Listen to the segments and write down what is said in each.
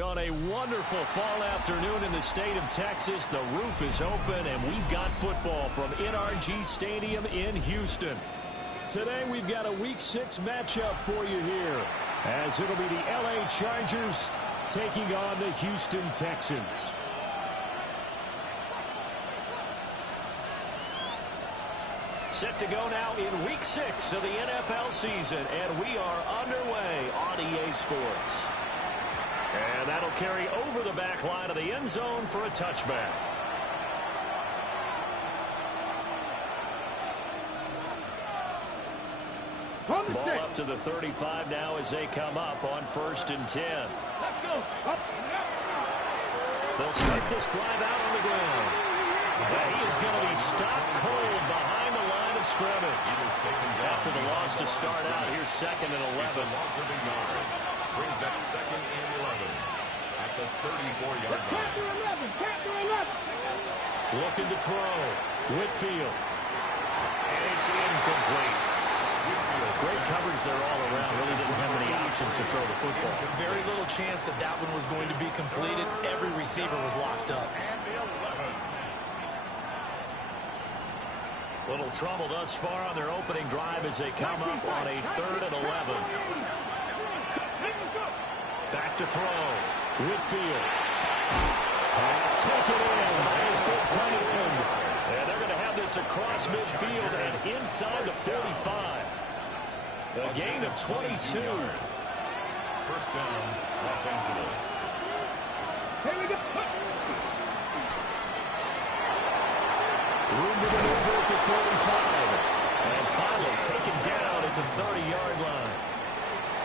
On a wonderful fall afternoon in the state of Texas, the roof is open, and we've got football from NRG Stadium in Houston. Today, we've got a Week 6 matchup for you here, as it'll be the LA Chargers taking on the Houston Texans. Set to go now in Week 6 of the NFL season, and we are underway on EA Sports. And that'll carry over the back line of the end zone for a touchback. Ball up to the 35 now as they come up on 1st and 10. Let's go. They'll start this drive out on the ground. And he is going to be stopped cold behind the line of scrimmage. After the loss to start out, here's 2nd and 11. Brings up 2nd and 11 at the 34-yard line. Looking to throw. Whitfield. And it's incomplete. Great coverage there all around. Really didn't have many options to throw the football. Very little chance that that one was going to be completed. Every receiver was locked up. Little trouble thus far on their opening drive as they come up on a 3rd and 11. Back to throw. Whitfield. Pass taken in by his big tight end. And they're going to have this across midfield and inside the 45. A gain of 22. First down, Los Angeles. Here we go. Room to maneuver at the 45. And finally taken down at the 30-yard line.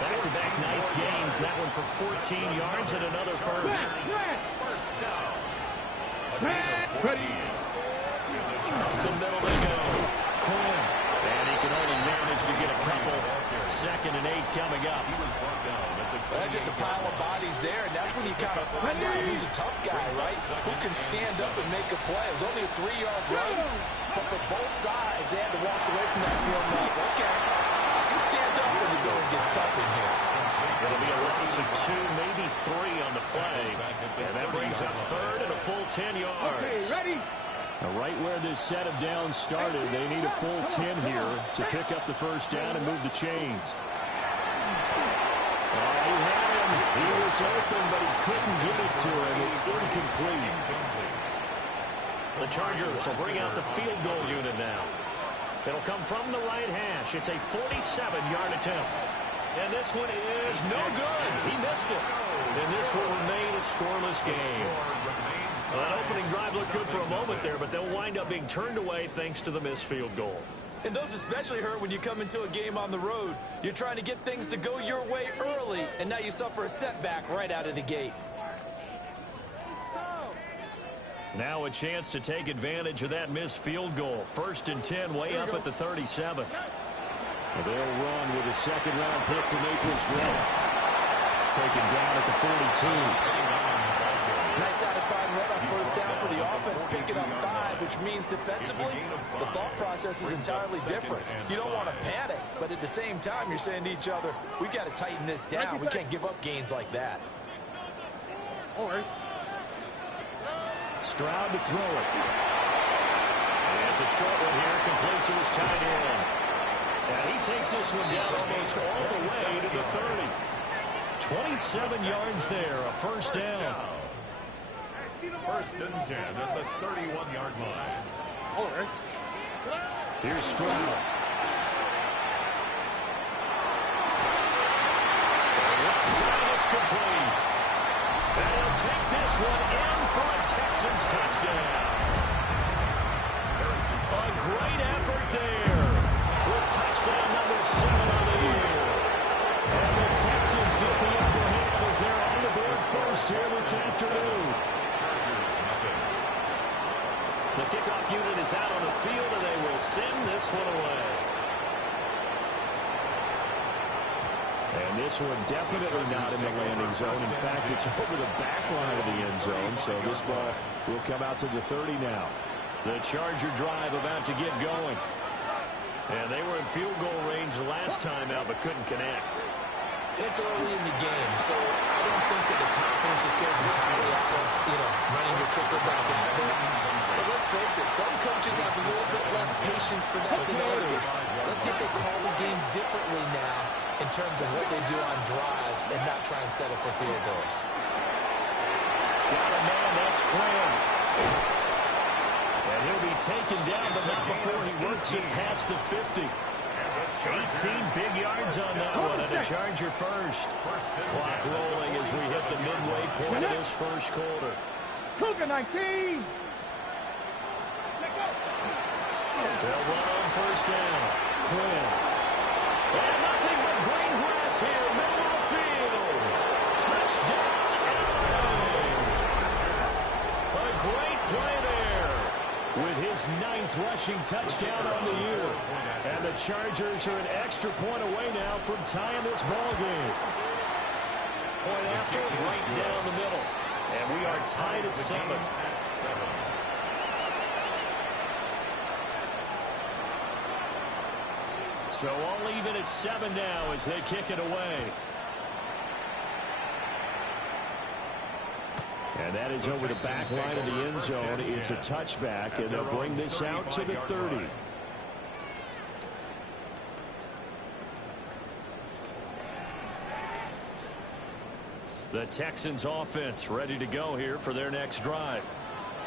Back-to-back nice gains. That one for 14 yards and another first. First down. A gain of 14. The middle they go. Quinn. And he can only manage to get a couple. 2nd and 8 coming up. He was brought down at the 20. That's just a pile of bodies there, and that's when you kind of find out who's a tough guy, right? Who can stand up and make a play. It was only a 3-yard run, but for both sides, they had to walk away from that field like, okay, I can stand up when the going gets tough in here. It'll be a loss of 2, maybe 3 on the play. And that brings up 3rd and a full 10 yards. Okay, ready? Right where this set of downs started, they need a full 10 here to pick up the first down and move the chains. He had him. He was open, but he couldn't get it to him. It's incomplete. The Chargers will bring out the field goal unit now. It'll come from the right hash. It's a 47-yard attempt. And this one is no good. He missed it. And this will remain a scoreless game. Well, that opening drive looked good for a moment there, but they'll wind up being turned away thanks to the missed field goal. And those especially hurt when you come into a game on the road. You're trying to get things to go your way early, and now you suffer a setback right out of the gate. Now a chance to take advantage of that missed field goal. 1st and 10 way up at the 37. They'll run with a 2nd-round pick from April's draft. Taken down at the 42. Nice satisfying run on first down for the offense, picking up 5, which means defensively, the thought process is entirely different. You don't want to panic, but at the same time, you're saying to each other, we've got to tighten this down. We can't give up gains like that. All right. Stroud to throw it. And it's a short one here, complete to his tight end. And he takes this one down almost all the way to the 30. 27 yards there, a first down. 1st and 10 at the 31-yard line. All right. Here's Stroud. It's complete. And he'll take this one in for a Texans touchdown. A great effort there with touchdown number 7 on the year. And the Texans get the upper hand as they're on the board first here this afternoon. The kickoff unit is out on the field, and they will send this one away. And this one definitely not in the landing zone. In fact, it's over the back line of the end zone, so this ball will come out to the 30 now. The Charger drive about to get going. And they were in field goal range last time out, but couldn't connect. It's early in the game, so I don't think that the confidence just goes entirely out of, running your kicker back out there. But let's face it, some coaches have a little bit less patience for that than others. Let's see if they call the game differently now in terms of what they do on drives and not try and settle for field goals. Got a man, that's Quinn. And he'll be taken down, but not before he works it past the 50. 18 big yards on that one, and a Charger first. Clock rolling as we hit the midway point of this first quarter. Cougar 19. They'll run on first down. Quinn. And nothing but green grass here, middle of the field. Touchdown, LA. A great play there with his 9th rushing touchdown on the year. And the Chargers are an extra point away now from tying this ball game. Point after, right down the middle. And we are tied at 7. So all even at 7 now as they kick it away. And that is over the back line of the end zone. It's a touchback, and they'll bring this out to the 30. The Texans offense ready to go here for their next drive.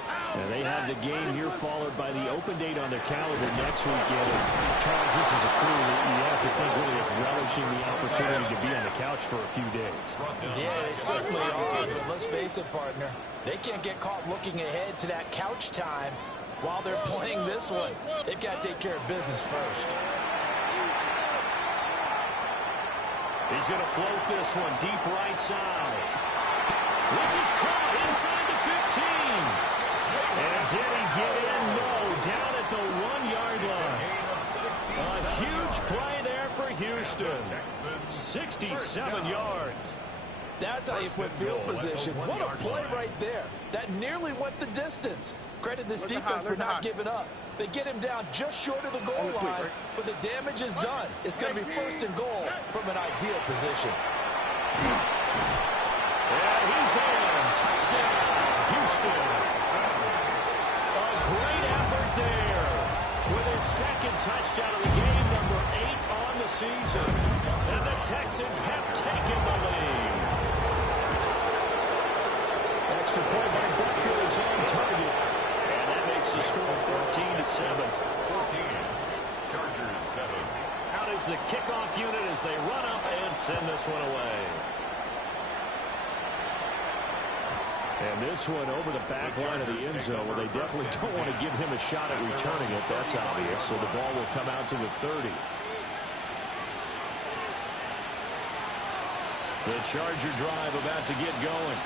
And they have the game here followed by the open date on their calendar next weekend. Charles, this is a crew that you have to think really is relishing the opportunity to be on the couch for a few days. Yeah, they certainly are, but let's face it, partner. They can't get caught looking ahead to that couch time while they're playing this one. They've got to take care of business first. He's going to float this one deep right side. This is caught inside the 15. And did he get in? No, down at the 1-yard line. A huge play there for Houston. 67 yards. That's how you put field position. What a play right there. That nearly went the distance. Credit this defense for not giving up. They get him down just short of the goal line, but the damage is done. It's going to be 1st and goal from an ideal position. And he's in. Touchdown, Houston. A great effort there with his 2nd touchdown of the game, number 8 on the season. And the Texans have taken the lead. Extra point by Butker is on target. And that makes the score 14-7. 14. Chargers 7. Out is the kickoff unit as they run up and send this one away. And this one over the back line of the end zone. Well, they definitely don't want to give him a shot at returning it. That's obvious. So the ball will come out to the 30. The Charger drive about to get going.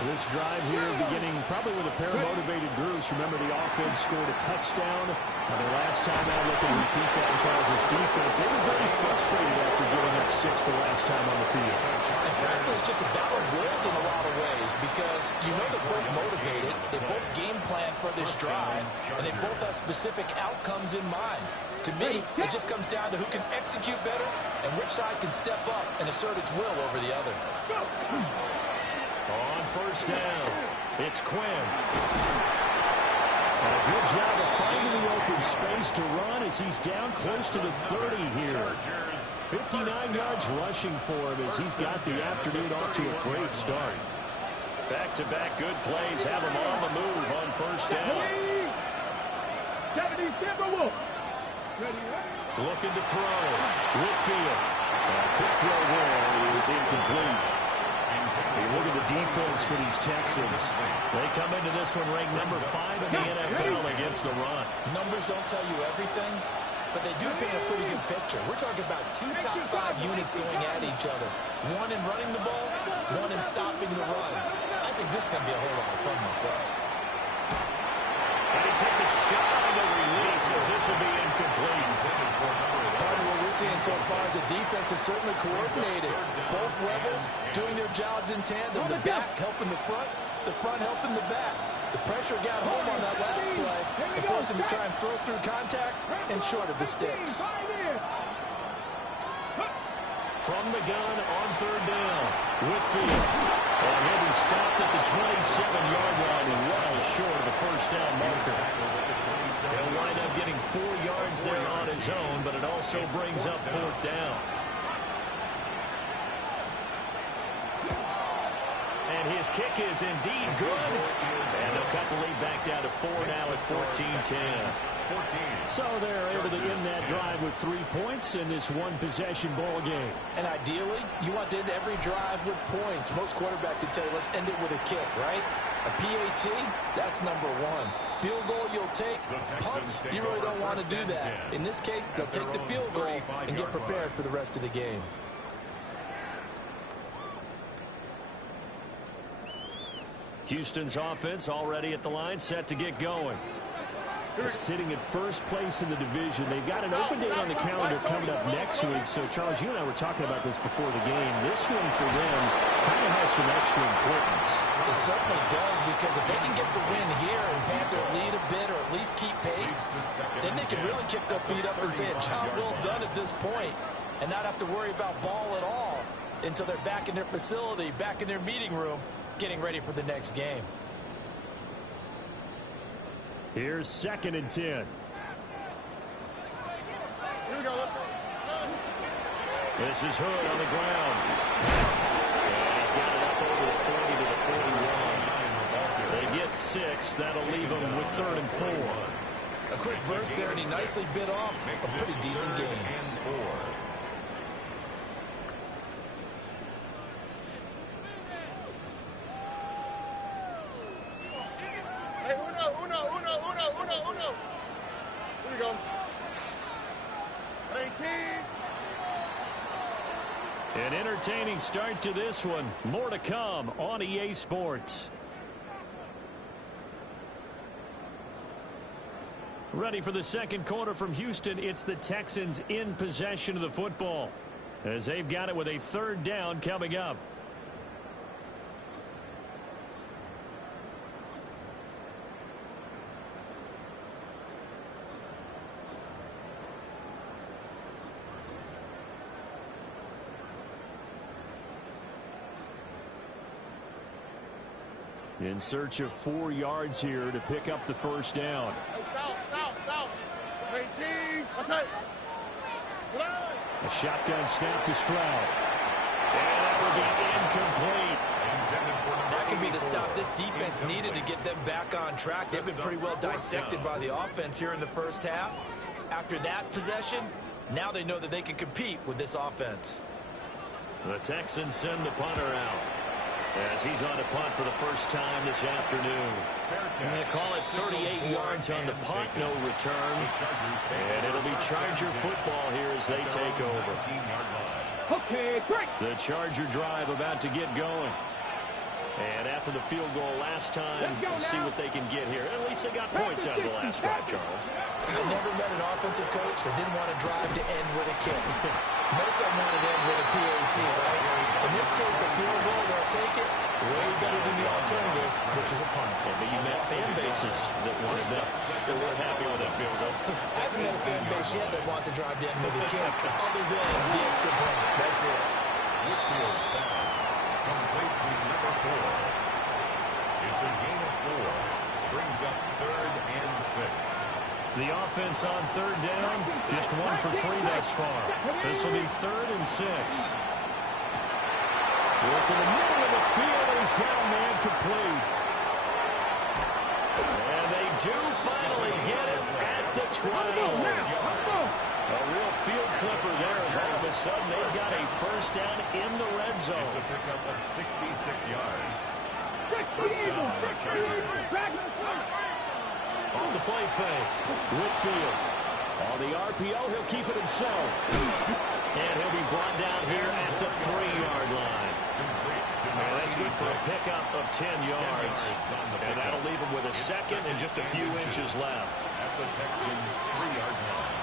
This drive here beginning probably with a pair of motivated groups. Remember, the offense scored a touchdown. Their last time out, looking to repeat that in Charles' defense. They were very frustrated after giving up 6 the last time on the field. In fact, it's just a battle of wills in a lot of ways because they're both motivated. They both game plan for this drive, and they both have specific outcomes in mind. To me, it just comes down to who can execute better and which side can step up and assert its will over the other. On first down, it's Quinn. And a good job of finding the open space to run as he's down close to the 30 here. 59 yards rushing for him as he's got the afternoon off to a great start. Back-to-back good plays have him on the move on first down. Looking to throw. Whitfield. A quick throw there is incomplete. Look at the defense for these Texans. They come into this one ranked number 5 in the NFL against the run. Numbers don't tell you everything, but they do paint a pretty good picture. We're talking about 2 top 5 units going at each other. One in running the ball, one in stopping the run. I think this is going to be a whole lot of fun myself. And he takes a shot on the release as this will be incomplete. Part of what we're seeing so far is the defense is certainly coordinated. Both levels doing their jobs in tandem. The back helping the front helping the back. The pressure got home on that last play and forced him to try and throw through contact and short of the sticks. from the gun on third down. Whitfield. And he'll be stopped at the 27-yard line, well short of the first down marker. He'll wind up getting 4 yards there on his own, but it also brings up fourth down. And his kick is indeed good. And they'll cut the lead back down to 4 now at 14-10. So they're able to end that drive with 3 points in this one-possession ball game. And ideally, you want to end every drive with points. Most quarterbacks would tell you, let's end it with a kick, right? A PAT, that's number 1. Field goal you'll take. Punts, you really don't want to do that. In this case, they'll take the field goal and get prepared for the rest of the game. Houston's offense already at the line, set to get going. Sitting at first place in the division. They've got an open date on the calendar coming up next week. So, Charles, you and I were talking about this before the game. This one for them kind of has some extra importance. It certainly does, because if they can get the win here and pad their lead a bit or at least keep pace, then they can really kick their feet up and say a job well done at this point and not have to worry about ball at all until they're back in their facility, back in their meeting room, getting ready for the next game. Here's 2nd and 10. Here we go. This is Hood on the ground. And he's got it up over the 40 to the 41. They get 6. That'll leave them with 3rd and 4. A quick burst there, and he nicely bit off a pretty decent gain. Uno. Here we go. 18. An entertaining start to this one. More to come on EA Sports. Ready for the second quarter from Houston. It's the Texans in possession of the football, as they've got it with a 3rd down coming up. In search of 4 yards here to pick up the first down. South. 18. What's that? A shotgun snap to Stroud. And that will be incomplete. That could be the stop this defense needed to get them back on track. They've been pretty well dissected by the offense here in the first half. After that possession, now they know that they can compete with this offense. The Texans send the punter out, as he's on a punt for the first time this afternoon. And they call it 38 yards on the punt, no return. And it'll be Charger football here as they take over. Okay, break. The Charger drive about to get going. And after the field goal last time, we'll see what they can get here. At least they got points out of the last drive, Charles. I never met an offensive coach that didn't want to drive to end with a kick. Most of them want to end with a PAT, right? In this case, a field goal, they'll take it. Way better than the alternative, which is a punt. But you met fan bases that wanted that. They weren't happy with that field goal. I haven't met a fan base yet that wants to drive to end with a kick, other than the extra point. That's it. Whitfield's pass complete to number 4. It's a gain of 4. Brings up 3rd and 6. The offense on 3rd down, just 1 for 3 thus far. This will be 3rd and 6. Working the middle of the field, and he's got a man complete. And they do finally get it at the 12. A real field flipper there, as all of a sudden they've got a first down in the red zone. It's a pickup of 66 yards. On the play fake, Whitfield. On the RPO, he'll keep it himself. And he'll be brought down here at the 3-yard line. And that's good for a pickup of 10 yards. And that'll leave him with a second and just a few inches left. At the Texans' 3-yard line.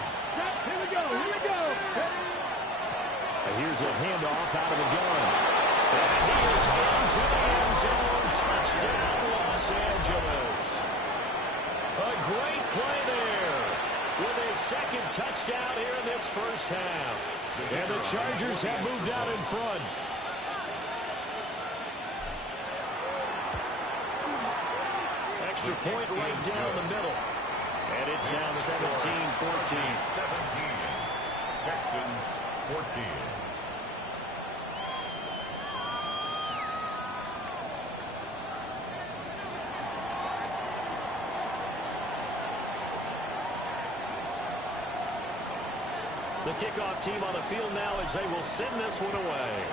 Here we go. And here's a handoff out of the gun. And he is into the end zone. Touchdown, Los Angeles. A great play there with his second touchdown here in this first half. And the Chargers have moved out in front. Extra point right down the middle. And it's now 17-14. 17. Texans 14. The kickoff team on the field now as they will send this one away.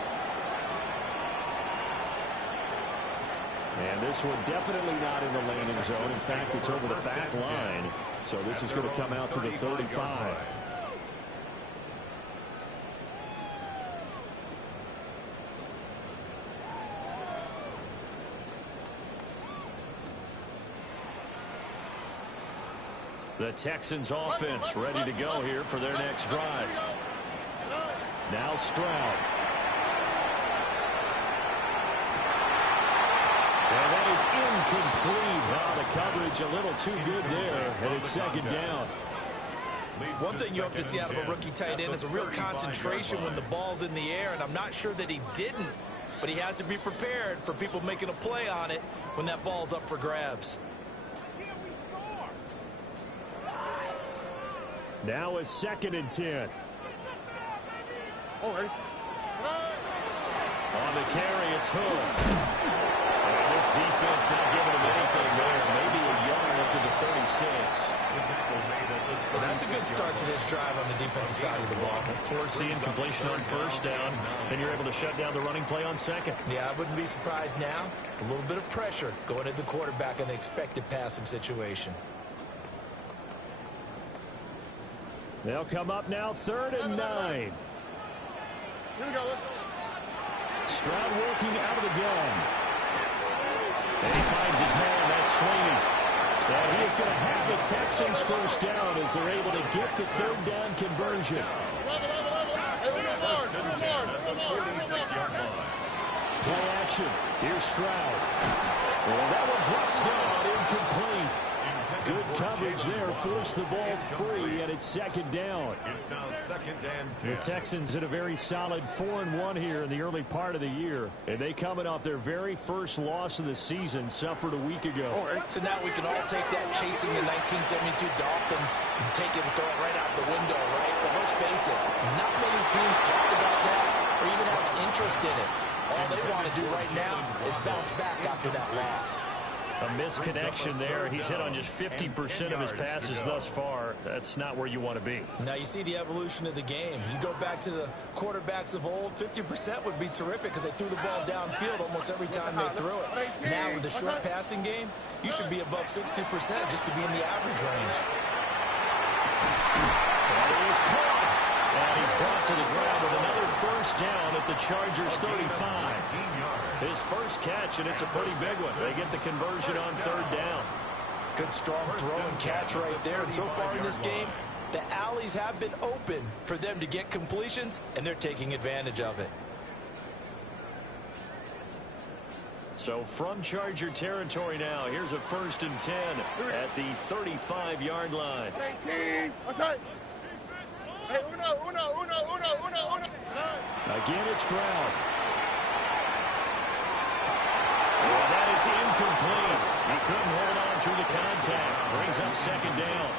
And this one definitely not in the landing zone. In fact, it's over the back line. So this is going to come out to the 35. The Texans offense ready to go here for their next drive. Now Stroud. And that is incomplete. Wow, the coverage a little too good there. And it's second down. One thing you hope to see out of a rookie tight end is a real concentration when the ball's in the air, and I'm not sure that he didn't, but he has to be prepared for people making a play on it when that ball's up for grabs. Now a 2nd and 10. All right. On the carry, it's Hood. And this defense not giving him anything there. Maybe a yard up to the 36. Well, that's a good start to this drive on the defensive side of the ball. Forcing completion on first down, and you're able to shut down the running play on second. Yeah, I wouldn't be surprised now. A little bit of pressure going at the quarterback in the expected passing situation. They'll come up now 3rd and 9. Here we go. Stroud working out of the gun. And he finds his man, that's Sweeney. And he is going to have the Texans first down as they're able to get the 3rd down conversion. Play action. Here's Stroud. Well, that one drops down, incomplete. Good coverage there, forced the ball free, and it's 2nd down. It's now 2nd and 10. The Texans had a very solid 4-1 here in the early part of the year, and they coming off their very first loss of the season, suffered a week ago. So now we can all take that chasing the 1972 Dolphins and take it and throw it right out the window, right? But let's face it, not many teams talk about that or even have an interest in it. All they want to do right now is bounce back after that loss. A misconnection there. He's hit on just 50% of his passes thus far. That's not where you want to be. Now you see the evolution of the game. You go back to the quarterbacks of old, 50% would be terrific because they threw the ball downfield almost every time they threw it. Now with the short passing game, you should be above 60% just to be in the average range. And he is caught. And he's brought to the ground with another first down at the Chargers 35. His first catch, and it's a pretty big one. They get the conversion on 3rd down. Good strong throw and catch right there. And so far in this game, the alleys have been open for them to get completions, and they're taking advantage of it. So from Charger territory now, here's a 1st and 10 at the 35-yard line. 18. What's that? Hey, uno. Again, it's Stroud. Well, that is incomplete. He couldn't hold on through the contact. Brings up 2nd down.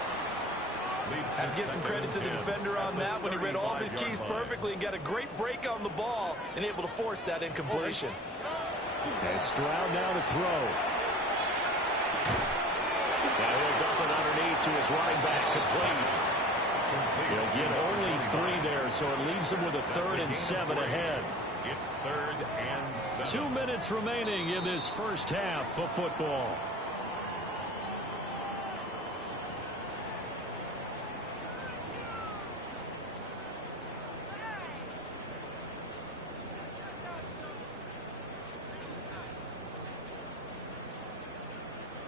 Have to give some credit to the defender on that when he read all of his keys perfectly and got a great break on the ball and able to force that incompletion. And Stroud now to throw. Now he'll dump it underneath to his running back, complete. He'll get only 3 there, so it leaves him with a 3rd and 7 ahead. It's 3rd and 7. 2 minutes remaining in this first half of football.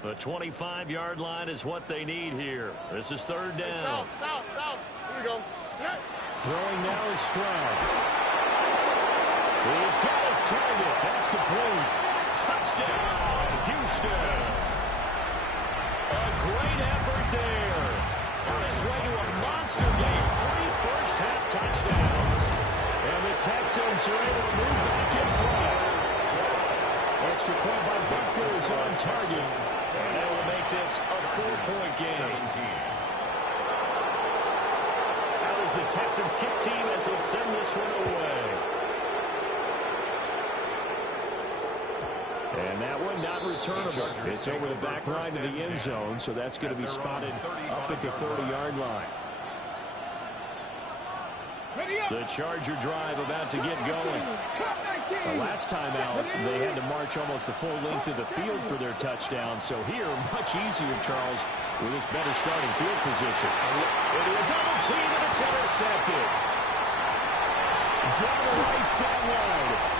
The 25-yard line is what they need here. This is 3rd down. South. Here we go. Throwing now is Stroud. He's got his target. That's complete. Touchdown, Houston. A great effort there. On his way to a monster game. 3 first-half touchdowns. Texans are able to move back in front. Extra point by Butker is on target. And that will make this a 4-point game. Out is the Texans kick team as they'll send this one away. And that one not returnable. It's over the back line to the end zone, so that's going to be spotted up at the 30-yard line. The Charger drive about to get going. The last time out, they had to march almost the full length of the field for their touchdown. So here, much easier, Charles, with this better starting field position. Into a double team, and it's intercepted. Down the right sideline.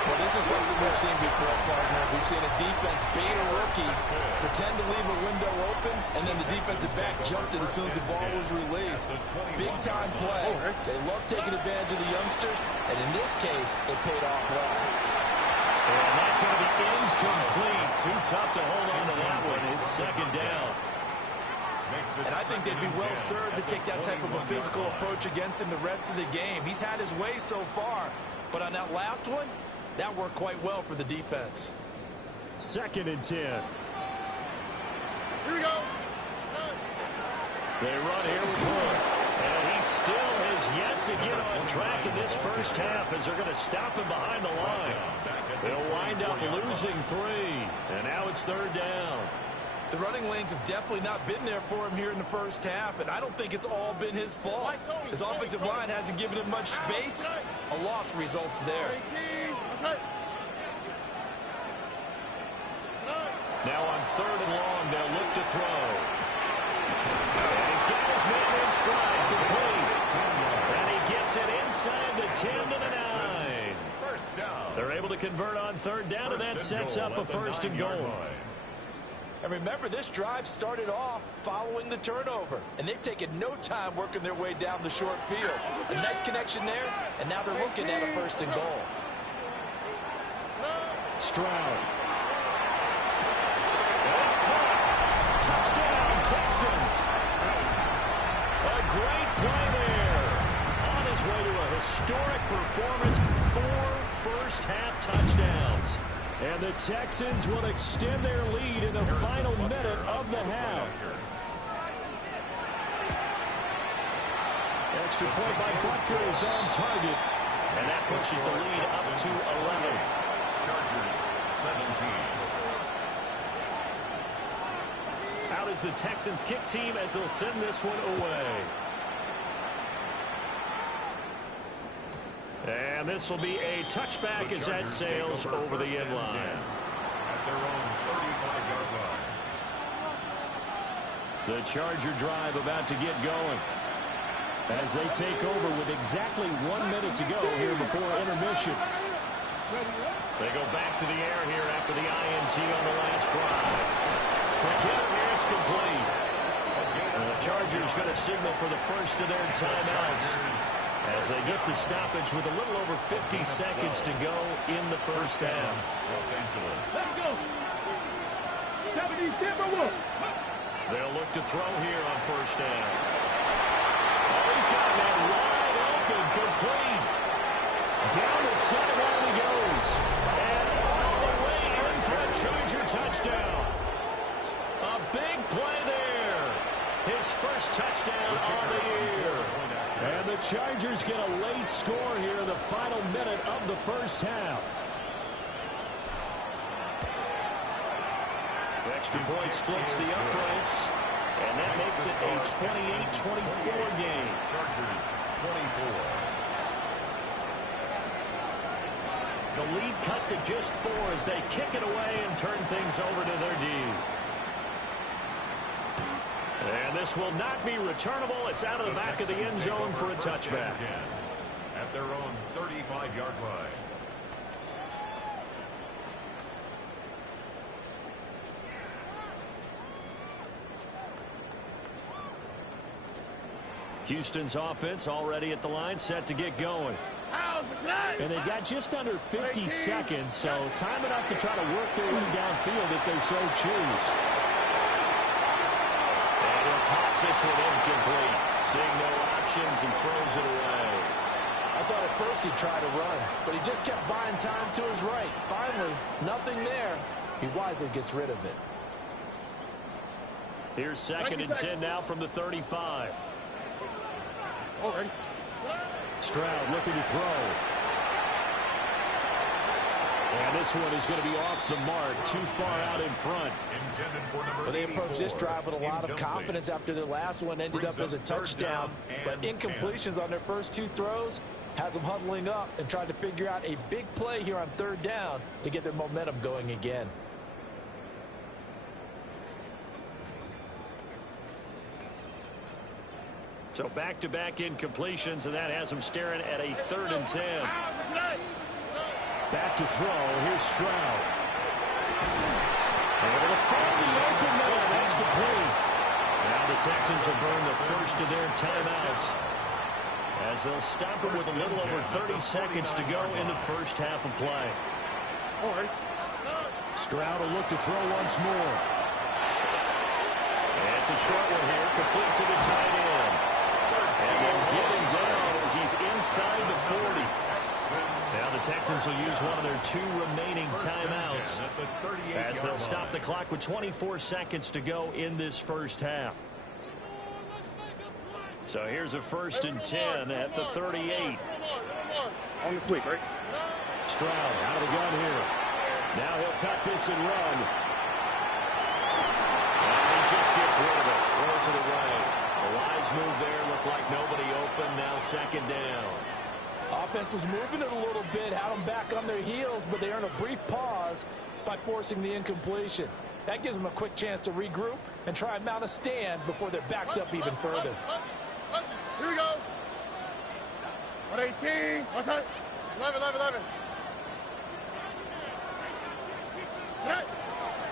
Well, this is something we've seen before, partner. We've seen a defense bait a rookie, pretend to leave a window open, and then the defensive back jumped it as soon as the ball was released. Big-time play. They love taking advantage of the youngsters, and in this case, it paid off well. And that's going to be incomplete. Too tough to hold on to that one. It's second down. And I think they'd be well served to take that type of a physical approach against him the rest of the game. He's had his way so far, but on that last one, that worked quite well for the defense. 2nd and 10. Here we go. They run here with one. And he still has yet to get on track in this first half as they're going to stop him behind the line. They'll wind up losing 3. And now it's 3rd down. The running lanes have definitely not been there for him here in the first half, and I don't think it's all been his fault. His offensive line hasn't given him much space. A loss results there. Now on 3rd and long, they'll look to throw. And he's got his man in stride, complete. And he gets it inside the 10 to the 9. First down. They're able to convert on 3rd down, and that sets up a 1st and goal. And remember, this drive started off following the turnover, and they've taken no time working their way down the short field. A nice connection there, and now they're looking at a 1st and goal. Stroud. It's caught. Touchdown, Texans. A great play there. On his way to a historic performance, 4 first-half touchdowns. And the Texans will extend their lead in the final minute of the half. Extra point by Butker is on target. And that pushes the lead up to 11. Chargers 17. Out is the Texans kick team as they'll send this one away. And this will be a touchback as that sails over the end line. At their own 35-yard line. The Charger drive about to get going as they take over with exactly 1 minute to go here before intermission. They go back to the air here after the INT on the last drive. McKinnon here, it's complete. And the Chargers going to signal for the first of their timeouts as they get the stoppage with a little over 50 seconds to go in the first half. Los Angeles. Let's go. They'll look to throw here on 1st down. Oh, he's got that wide open, complete. Down the sideline he goes. And all the way in for a Charger touchdown. A big play there. His first touchdown on the year. And the Chargers get a late score here in the final minute of the first half. Extra point splits the uprights, and that makes it a 28-24 game. Chargers 24. The lead cut to just 4 as they kick it away and turn things over to their D. And this will not be returnable. It's out of the back of the end zone for a touchback. At their own 35-yard line. Houston's offense already at the line, set to get going. And they've got just under 50 seconds, so time enough to try to work their way downfield if they so choose. And he'll toss this one incomplete. Seeing no options and throws it away. I thought at first he'd try to run, but he just kept buying time to his right. Finally, nothing there. He wisely gets rid of it. Here's 2nd and 10 now from the 35. All right. Stroud looking to throw. And this one is going to be off the mark, too far out in front. Well, they approached this drive with a lot of confidence after their last one ended up as a touchdown. But incompletions on their first 2 throws has them huddling up and trying to figure out a big play here on 3rd down to get their momentum going again. So back-to-back incompletions, and that has them staring at a 3rd and 10. Back to throw. Here's Stroud. Able to find the open man. That's complete. Now the Texans will burn the first of their timeouts, as they'll stop it with a little over 30 seconds to go in the first half of play. All right. Stroud will look to throw once more. And it's a short one here, complete to the tight end. And they'll get him down as he's inside the 40. Now the Texans will use one of their 2 remaining timeouts, as they'll stop the clock with 24 seconds to go in this first half. So here's a 1st and 10 at the 38. On the quick, right? Stroud out of the gun here. Now he'll tuck this and run. And he just gets rid of it. Throws it away. A wise move there. Looked like nobody open. Now 2nd down. Offense was moving it a little bit, had them back on their heels, but they earned a brief pause by forcing the incompletion. That gives them a quick chance to regroup and try and mount a stand before they're backed up even further. Here we go. 118. What's that? 11.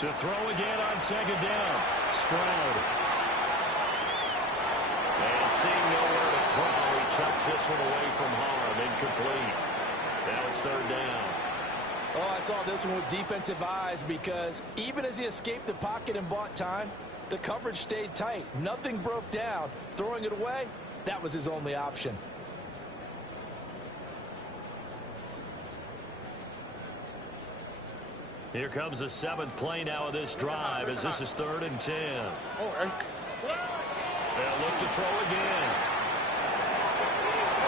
To throw again on 2nd down. Stroud. And seeing nowhere to throw, he chucks this one away from harm. Incomplete. Now it's 3rd down. Oh, I saw this one with defensive eyes, because even as he escaped the pocket and bought time, the coverage stayed tight. Nothing broke down. Throwing it away, that was his only option. Here comes the 7th play now of this drive, as this is 3rd and 10. All right. They'll look to throw again.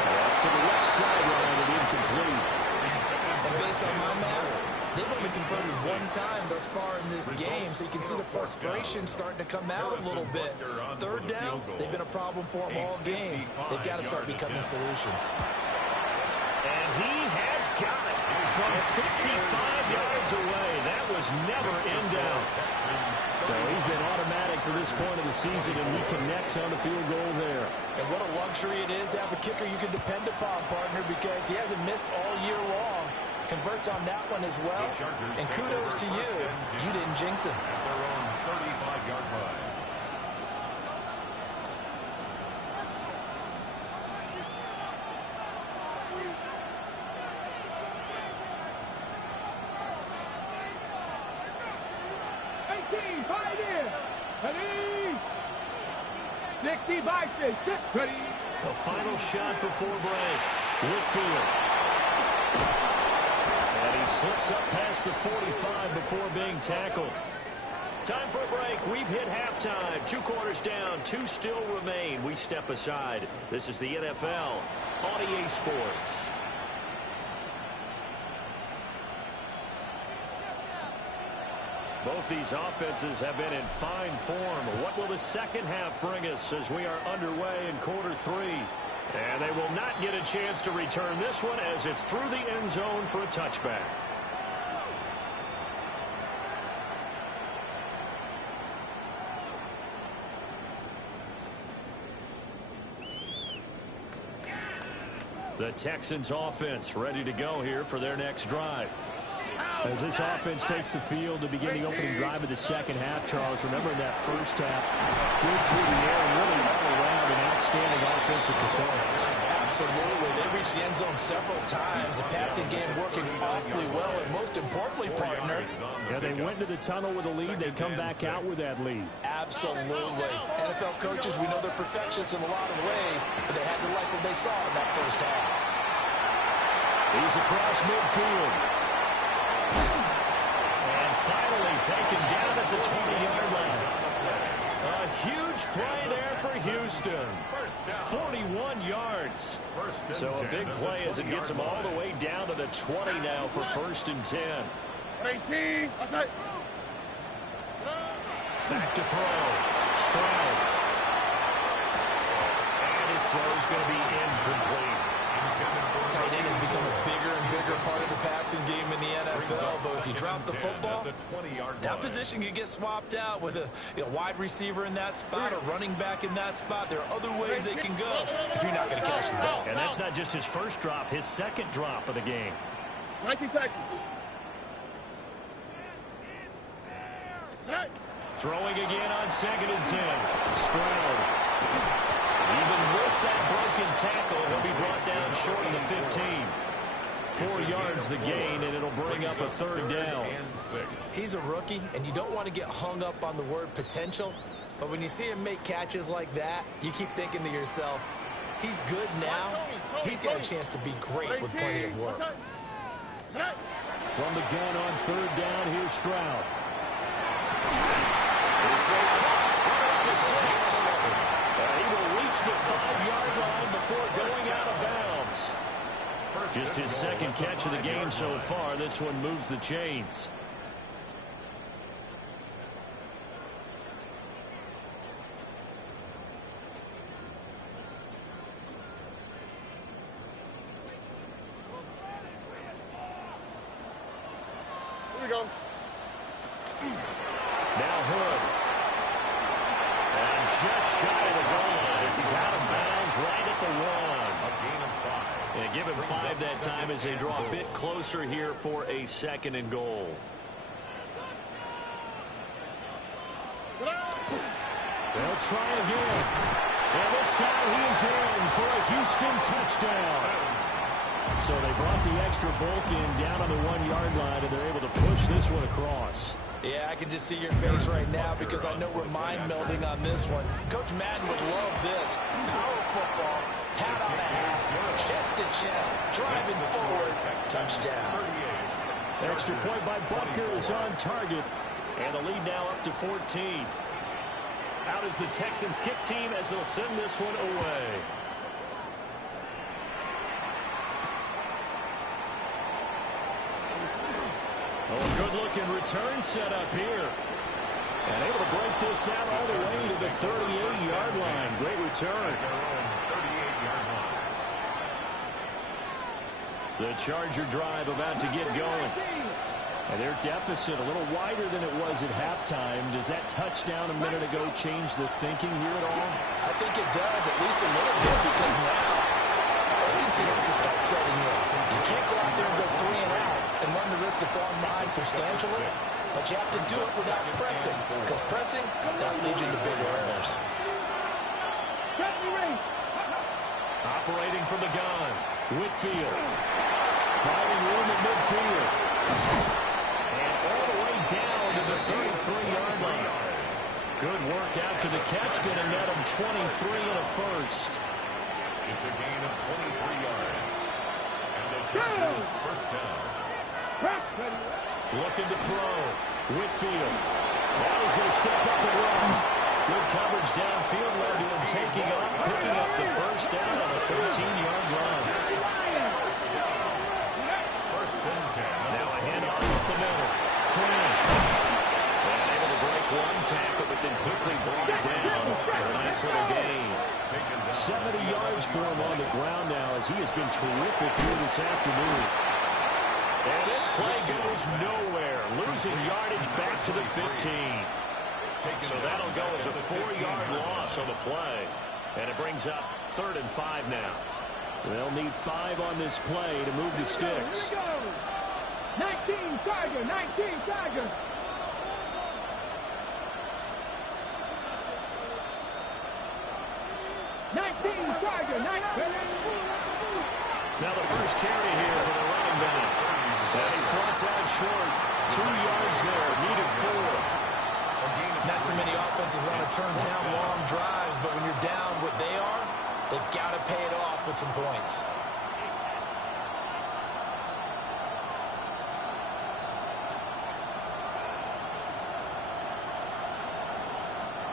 That's to the left sideline and incomplete. And based on my math, they've only converted 1 time thus far in this game, so you can see the frustration starting to come out a little bit. 3rd downs, they've been a problem for them all game. They've got to start becoming solutions. And he has got it from 55 yards away. That was never in doubt. So he's been automatic to this point of the season, and he connects on the field goal there. And what a luxury it is to have a kicker you can depend upon, partner, because he hasn't missed all year long. Converts on that one as well. And kudos to you. You didn't jinx him. At their own 35-yard line. Ready. A final shot before break. Whitfield. And he slips up past the 45 before being tackled. Time for a break. We've hit halftime. 2 quarters down. 2 still remain. We step aside. This is the NFL on EA Sports. Both these offenses have been in fine form. What will the second half bring us as we are underway in quarter 3? And they will not get a chance to return this one, as it's through the end zone for a touchback. The Texans offense ready to go here for their next drive. As this offense takes the field to begin the opening drive of the second half, Charles, remember in that first half, good through the air and really all around an outstanding offensive performance. Absolutely. They reached the end zone several times. The passing game working awfully well, and most importantly, partner, yeah, they went to the tunnel with a lead. They come back out with that lead. Absolutely. NFL coaches, we know they're perfectionists in a lot of ways, but they had to like what they saw in that first half. He's across midfield. And finally taken down at the 20-yard line. A huge play there for Houston. 41 yards. So a big play as it gets him all the way down to the 20 now for 1st and 10. 18. Outside. Back to throw. Stroud. And his throw is going to be incomplete. Tight end has become a bigger and bigger part of the passing game in the NFL, but if you drop the football, that position can get swapped out with a wide receiver in that spot, a running back in that spot. There are other ways they can go if you're not going to catch the ball. And that's not just his first drop, his second drop of the game. 19 Texans. Throwing again on 2nd and 10. Stroud. Even with that broken tackle, he'll be brought down short of the 15. 4 yards the gain, and it'll bring up a 3rd down. He's a rookie, and you don't want to get hung up on the word potential, but when you see him make catches like that, you keep thinking to yourself, he's good now. He's got a chance to be great with plenty of work. From the gun on 3rd down, here's Stroud. He will reach the 5-yard line before going out of bounds. Just his second catch of the game so far. This one moves the chains. Here we go. Now Hood. And just shy of the goal line as he's out of bounds right at the 1. A gain of 5. Yeah, give him 5 that time as they draw a bit closer here for a 2nd and goal. They'll try again. And this time he is in for a Houston touchdown. So they brought the extra bulk in down on the 1-yard line, and they're able to push this one across. Yeah, I can just see your face right now because I know we're mind melding on this one. Coach Madden would love this. Power football, hat on a hat, chest to chest, driving forward, touchdown. Extra point by Butker is on target, and the lead now up to 14. Out is the Texans kick team as they'll send this one away. Oh, a good-looking return set up here. And able to break this out all the way to the 38-yard line. Great return. The Charger drive about to get going. And their deficit a little wider than it was at halftime. Does that touchdown a minute ago change the thinking here at all? I think it does, at least a little bit, because now urgency has to start setting in. You can't go out there and go 3 and out and run the risk of falling behind substantially, but you have to do it without pressing, because pressing, that leads you to bigger errors. Operating from the gun, Whitfield. Finding room at midfield. And all the way down to the 33-yard line. Good work after the catch, going to net him 23 and a first. It's a gain of 23 yards. And the Chargers first down. Looking to throw. Whitfield. Now he's going to step up and run. Good coverage downfield led to him taking off, picking up the first down on the 13-yard line. First and 10. Now a handoff up the middle. Quinn. And able to break one tackle, but then quickly brought down for a nice little gain. 70 yards for him on the ground now as he has been terrific here this afternoon. And this play goes nowhere. Losing yardage back to the 15. So that'll go as a 4-yard loss on the play. And it brings up 3rd and 5 now. They'll need 5 on this play to move the sticks. 19 Charger, 19 Charger. Now the first carry here for the running back. And he's brought down short. 2 yards there, needed 4. Not too many offenses want to turn down long drives, but when you're down what they are, they've got to pay it off with some points.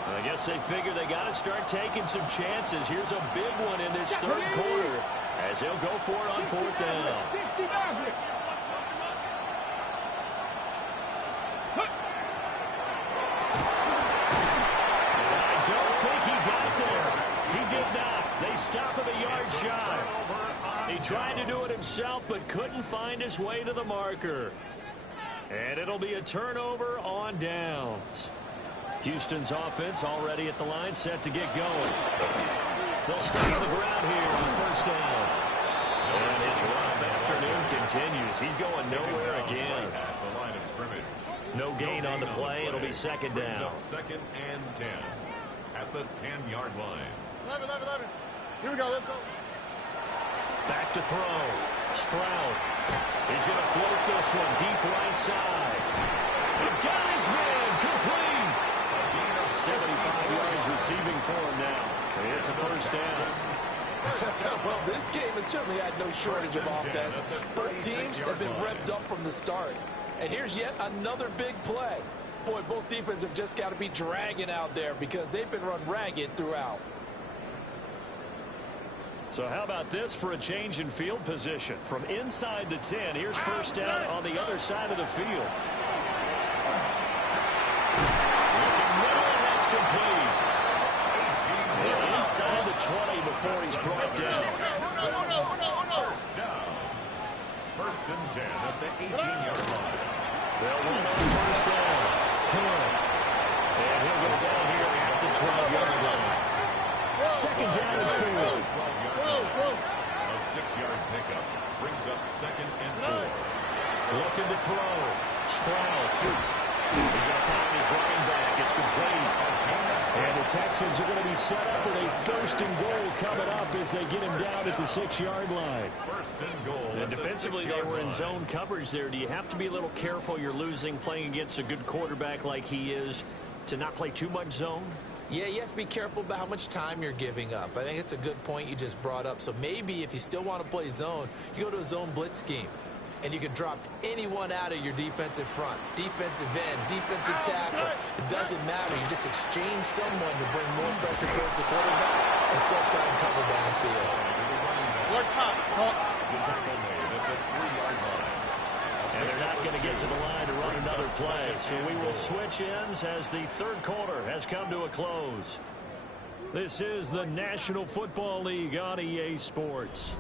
I guess they figure they got to start taking some chances. Here's a big one in this third quarter as he'll go for it on fourth down. I don't think he got there. He did not. They stop him a yard shy. He tried to do it himself but couldn't find his way to the marker. And it'll be a turnover on downs. Houston's offense already at the line, set to get going. They'll start on the ground here on first down. And his rough afternoon continues. He's going nowhere again. The line of scrimmage. No gain on the play. It'll be second down. Second and 10 at the 10-yard line. 11. Here we go. Let's go. Back to throw. Stroud. He's going to float this one deep right side. He got his man complete. 75 yards receiving for him now. It's a first down. Well, this game has certainly had no shortage of offense. Both teams have been revved up from the start. And here's yet another big play. Boy, both defenses have just got to be dragging out there because they've been run ragged throughout. So how about this for a change in field position? From inside the 10, here's first down on the other side of the field. Looking middle, and that's complete. Inside the 20 before he's brought down. First and 10 at the 18-yard line. They'll run on first down. And he'll go down here at the 12-yard line. Second down and 4. A 6-yard pickup brings up second and 4. Looking to throw. Stroud. He's going to find his running back. It's complete. And the Texans are going to be set up with a first and goal coming up as they get him down at the 6-yard line. First and goal. And defensively, they were in zone coverage there. Do you have to be a little careful? You're losing, playing against a good quarterback like he is, to not play too much zone? Yeah, you have to be careful about how much time you're giving up. I think it's a good point you just brought up. So maybe if you still want to play zone, you go to a zone blitz scheme. And you can drop anyone out of your defensive front. Defensive end, defensive tackle. It doesn't matter. You just exchange someone to bring more pressure towards the quarterback and still try and cover downfield. The tackle made at the 3-yard line. And they're not going to get to the line to run another play. So we will switch ends as the third quarter has come to a close. This is the National Football League on EA Sports.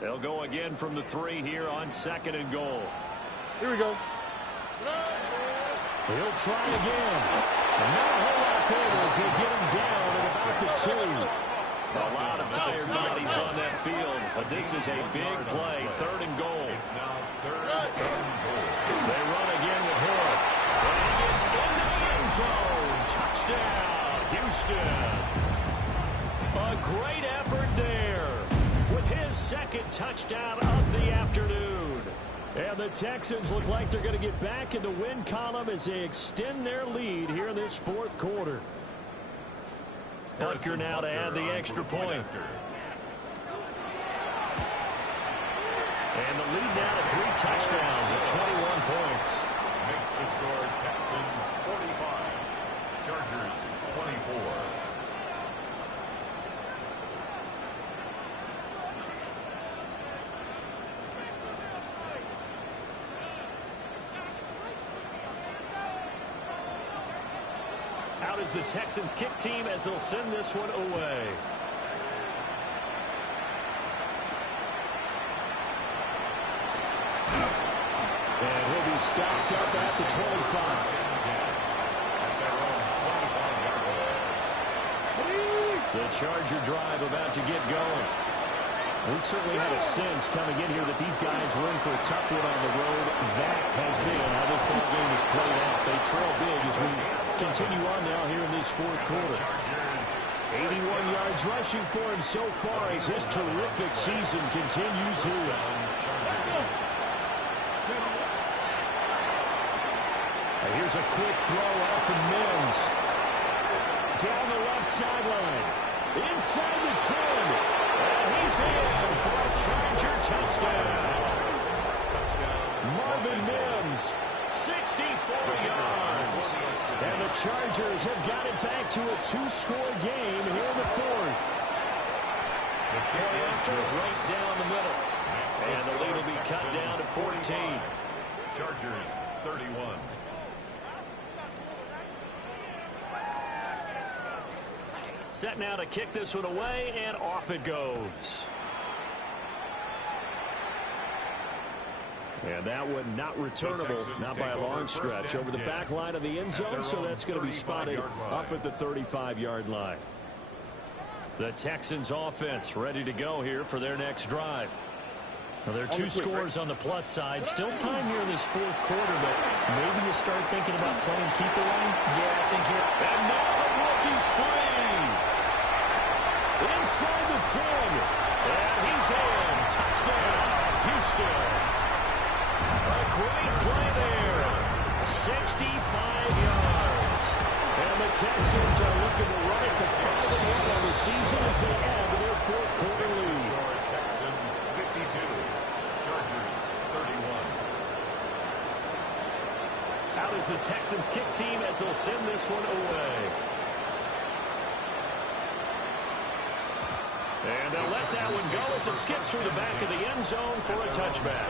They'll go again from the 3 here on second and goal. Here we go. He'll try again. Not a whole lot there as he'll get him down at about the 2. A lot of tired bodies on that field, but this is a big play. Third and goal. It's now third and goal. They run again with Hood. And he gets into the end zone. Touchdown, Houston. A great effort there with his second touchdown of the afternoon. And the Texans look like they're going to get back in the win column as they extend their lead here in this fourth quarter. Butker now to add the extra point. And the lead now to 3 touchdowns at 21 points. Makes the score Texans 45, Chargers 24. Out is the Texans kick team as they'll send this one away. And he'll be stopped up at the 25. The Charger drive about to get going. We certainly had a sense coming in here that these guys were in for a tough one on the road. That has been trail big as we continue on now here in this fourth quarter. 81 yards rushing for him so far as his terrific season continues here. And here's a quick throw out to Mims. Down the left sideline. Inside the 10. And he's in for a Charger touchdown. Marvin Mims, 64 yards. And the Chargers have got it back to a two-score game here in the fourth. Right down the middle. And the lead will be cut down to 14. Chargers 31. Set now to kick this one away, and off it goes. And that one not returnable, not by a long stretch, over the back line of the end zone, so that's going to be spotted up at the 35-yard line. The Texans offense ready to go here for their next drive. Now, there are two scores on the plus side. Still time here in this fourth quarter, but maybe you start thinking about playing keeper line. Yeah, I think here. And now the rookie's free. Inside the 10. And he's in. Touchdown, Houston. A great play there. 65 yards. And the Texans are looking to run it to 5-1 on the season as they add to their fourth quarter lead. Texans 52. Chargers 31. Out is the Texans kick team as they'll send this one away. And they'll let that one go as it skips through the back of the end zone for a touchback.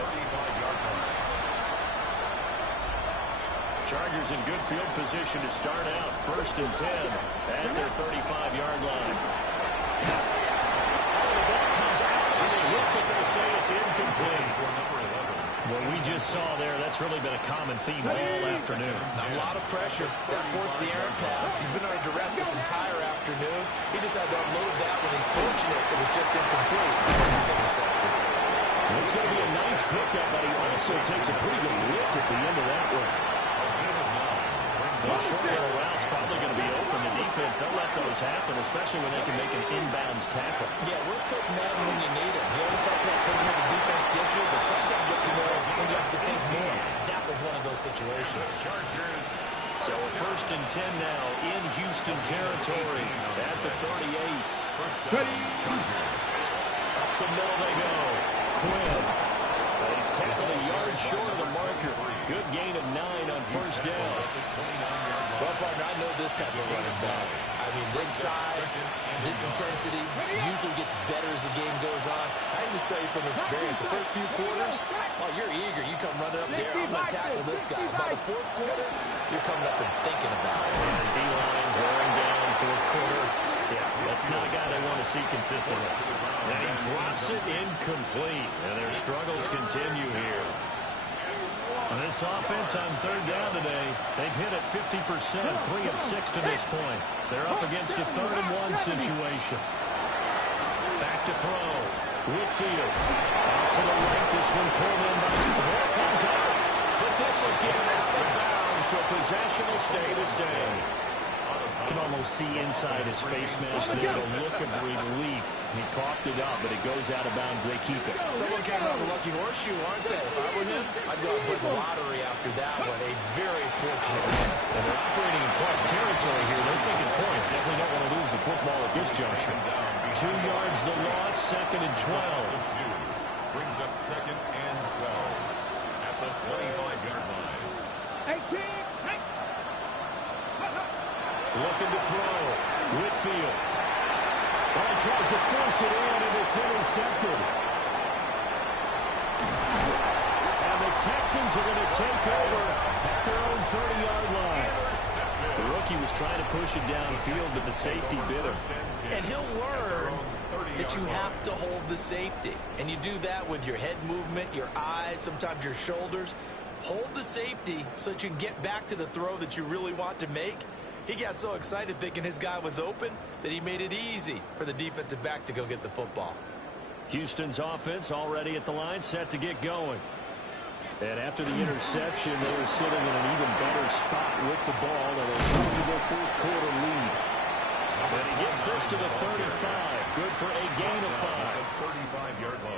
Chargers in good field position to start out. 1st and 10 at their 35-yard line. The ball comes out and they hit, but they'll say it's incomplete. What we just saw there, that's really been a common theme all afternoon. A lot of pressure. That forced the errant pass. He's been under duress this entire afternoon. He just had to unload that when he's fortunate. It was just incomplete. Intercepted. It's going to be a nice pickup, but he also takes a pretty good lick at the end of that one. Those short little routes probably going to be open. The defense, they'll let those happen, especially when they can make an inbounds tackle. Yeah, where's Coach Madden when you need him? He always talks about taking what the defense gives you, but sometimes you have to know when you have to take more. That was one of those situations. So 1st and 10 now in Houston territory at the 38. Up the middle they go. Quinn. He's tackled a yard short of the marker. Good gain of 9 on 1st down. Well, partner, I know this type of running back. I mean, this size, this intensity usually gets better as the game goes on. I can just tell you from experience, the first few quarters, oh, you're eager. You come running up there, I'm going to tackle this guy. By the 4th quarter, you're coming up and thinking about it. And D-line wearing down 4th quarter. Yeah, that's not a guy they want to see consistently. And he drops it incomplete. And their struggles continue here. And this offense on 3rd down today, they've hit it 50%, 3 of 6 to this point. They're up against a 3rd and 1 situation. Back to throw. Whitfield. Out to the right. This one pulled in by the ball comes out. But this will get out of bounds, so possession will stay the same. You can almost see inside his face mask there the look of relief. He coughed it up, but it goes out of bounds. They keep it. Someone came out with a lucky horseshoe, aren't they? If I were him, I'd go and play the lottery after that one. A very fortunate win. And they're operating in plus territory here. They're thinking points. Definitely don't want to lose the football at this juncture. 2 yards the loss, 2nd and 12. Brings up 2nd and 12 at the 25-yard line. 18. Looking to throw. Whitfield. Oh, he tries to force it in, and it's intercepted. And the Texans are going to take over at their own 30-yard line. The rookie was trying to push it downfield, but the safety bit him. And he'll learn that you have to hold the safety. And you do that with your head movement, your eyes, sometimes your shoulders. Hold the safety so that you can get back to the throw that you really want to make. He got so excited thinking his guy was open that he made it easy for the defensive back to go get the football. Houston's offense already at the line, set to get going. And after the interception, they are sitting in an even better spot with the ball and a comfortable fourth quarter lead. And he gets this to the 35. Good for a gain of 5.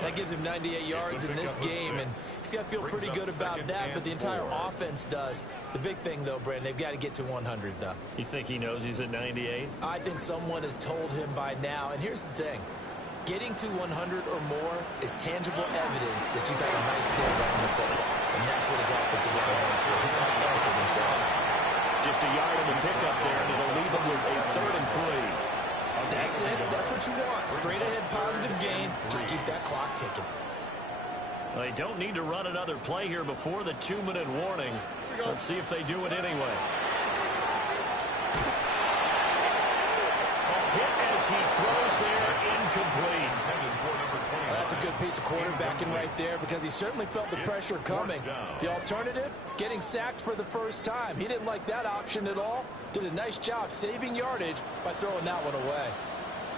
That gives him 98 yards in this game, and he's got to feel pretty good about that, but the entire offense does. The big thing, though, Brandon, they've got to get to 100, though. You think he knows he's at 98? I think someone has told him by now, and here's the thing. Getting to 100 or more is tangible evidence that you've had a nice day running the football, and that's what his offensive line wants for him and for themselves. Just a yard in the pickup there, and it'll leave him with a 3rd and 3. That's it. That's what you want. Straight ahead positive gain. Just keep that clock ticking. Well, they don't need to run another play here before the 2-minute warning. Let's see if they do it anyway. A hit as he throws there, incomplete. That's a good piece of quarterbacking right there because he certainly felt the pressure coming. The alternative, getting sacked for the first time. He didn't like that option at all. Did a nice job saving yardage by throwing that one away.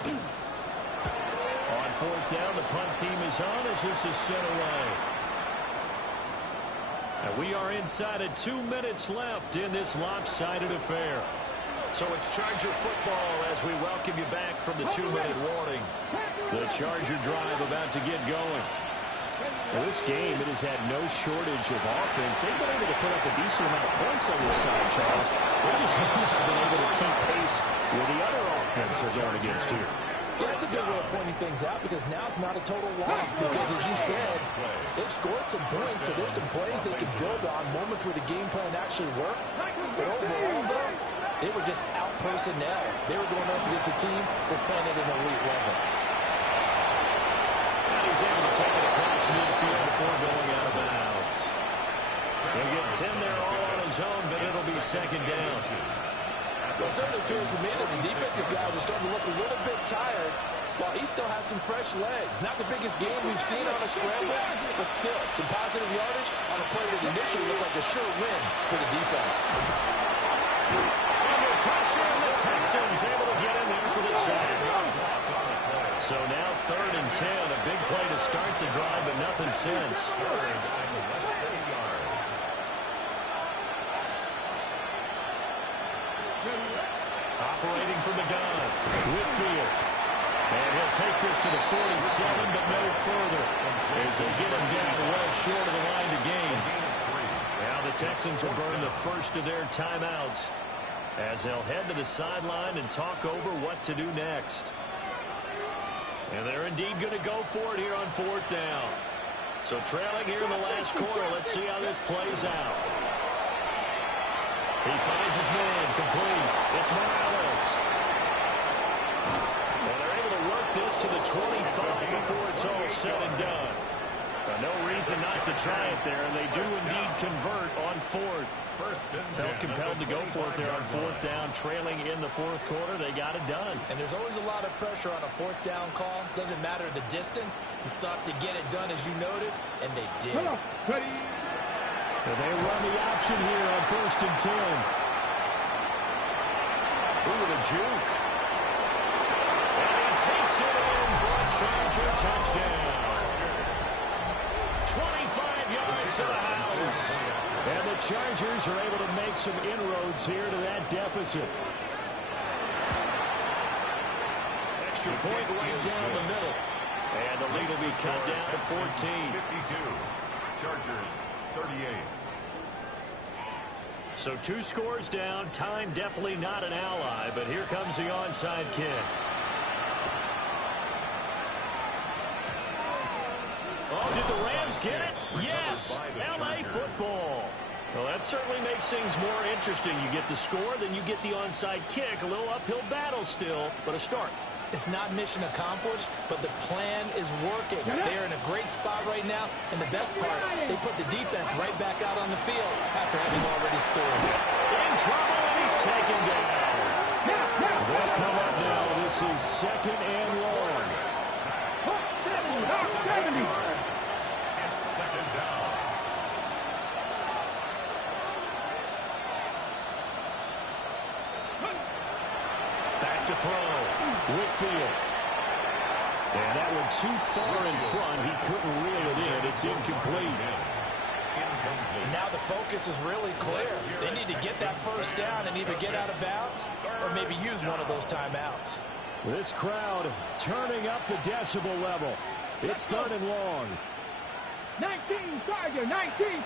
On 4th down, the punt team is on as this is sent away. And we are inside of 2 minutes left in this lopsided affair. So it's Charger football as we welcome you back from the 2-minute warning. The Charger drive about to get going. Well, this game, it has had no shortage of offense. They've been able to put up a decent amount of points on this side, Charles. They just haven't been able to keep pace with the other offense they're going against here. Yeah, that's a good way of pointing things out because now it's not a total loss because, as you said, they've scored some points, so there's some plays they can build on, moments where the game plan actually worked. But overall, though, they were just out personnel. They were going up against a team that's playing at an elite level. And he's able to take it across midfield before going out of bounds. He'll get 10 there all on his own, but it'll be 2nd down. Well, it certainly appears to me that the defensive guys are starting to look a little bit tired while he still has some fresh legs. Not the biggest game we've seen on a scramble, but still some positive yardage on a play that initially looked like a sure win for the defense. Under pressure, and the Texans able to get in there for the sack. So now 3rd and 10, a big play to start the drive, but nothing since. Operating from the gun, Whitfield. And he'll take this to the 47, but no further. As they get him down well short of the line to gain. Now the Texans will burn the first of their timeouts as they'll head to the sideline and talk over what to do next. And they're indeed going to go for it here on 4th down. So trailing here in the last quarter, let's see how this plays out. He finds his man, complete. It's Morales. And they're able to work this to the 25 before it's all said and done. No reason not to try it there, and they do indeed convert on 4th. Felt compelled to go for it there on 4th down, trailing in the 4th quarter. They got it done. And there's always a lot of pressure on a 4th down call. Doesn't matter the distance. You stop to get it done, as you noted, and they did. And they run the option here on 1st and 10. Look at the juke. And he takes it in for a Charger touchdown. 25 yards to the house. And the Chargers are able to make some inroads here to that deficit. Extra point right down the middle. And the lead will be cut down to 14. 52. Chargers 38. So 2 scores down. Time definitely not an ally, but here comes the onside kick. Oh, did the Rams get it? Yes! L.A. football. Well, that certainly makes things more interesting. You get the score, then you get the onside kick. A little uphill battle still, but a start. It's not mission accomplished, but the plan is working. They're in a great spot right now, and the best part, they put the defense right back out on the field after having already scored. In trouble, and he's taken down. They'll come up now. This is 2nd and long. 70. It's 2nd down. Back to throw. Whitfield. And that one too far in front. He couldn't reel it in. It's incomplete. And now the focus is really clear. They need to get that first down and either get out of bounds or maybe use one of those timeouts. This crowd turning up the decibel level. It's 3rd and long. 19 Charger, 19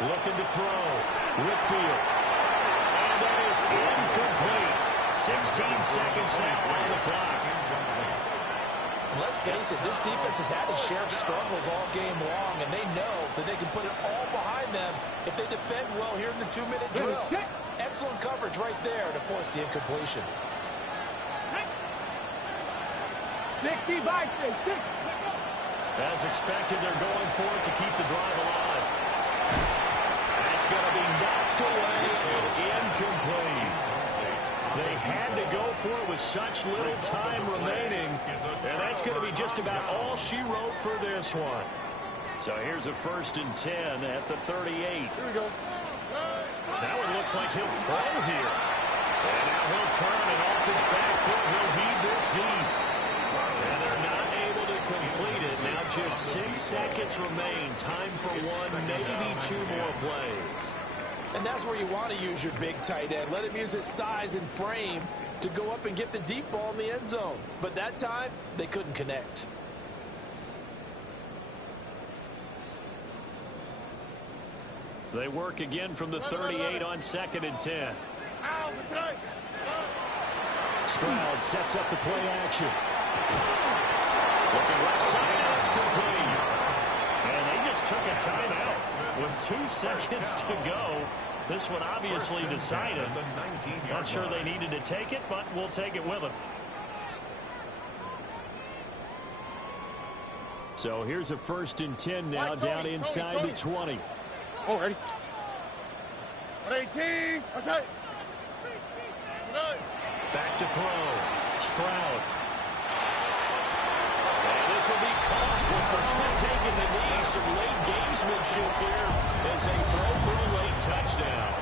Looking to throw. Whitfield. And that is incomplete. 16 seconds now on the clock. Let's face it, this defense has had its share of struggles all game long, and they know that they can put it all behind them if they defend well here in the 2-minute drill. Excellent coverage right there to force the incompletion. 60 by 6. As expected, they're going for it to keep the drive alive. That's going to be knocked away and incomplete. They had to go for it with such little time remaining, and that's going to be just about all she wrote for this one. So here's a 1st and 10 at the 38. Here we go. Now it looks like he'll throw here. And now he'll turn, and off his back foot, he'll heave this deep. And they're not able to complete it. Now just 6 seconds remain. Time for one, maybe 2 more plays. And that's where you want to use your big tight end. Let him use his size and frame to go up and get the deep ball in the end zone. But that time, they couldn't connect. They work again from the 38 on 2nd and 10. Stroud sets up the play action. Looking left side, and it's complete. And they just took a timeout with 2 seconds to go. This one obviously decided. Not sure they needed to take it, but we'll take it with them. So here's a 1st and 10 now, down inside the 20. Oh, ready. 18. Okay. Back to throw. Stroud. And this will be caught with taking the knee. Some late gamesmanship here as they throw for a late touchdown.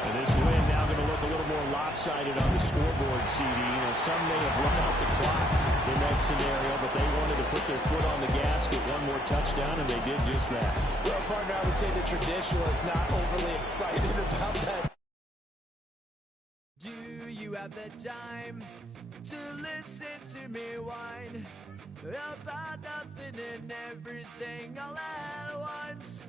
And this win now going to look a little more lopsided on the scoreboard, CD. You know, some may have run out the clock in that scenario, but they wanted to put their foot on the gas, get one more touchdown, and they did just that. Well, partner, I would say the traditionalist not overly excited about that. Do you have the time to listen to me whine about nothing and everything all at once?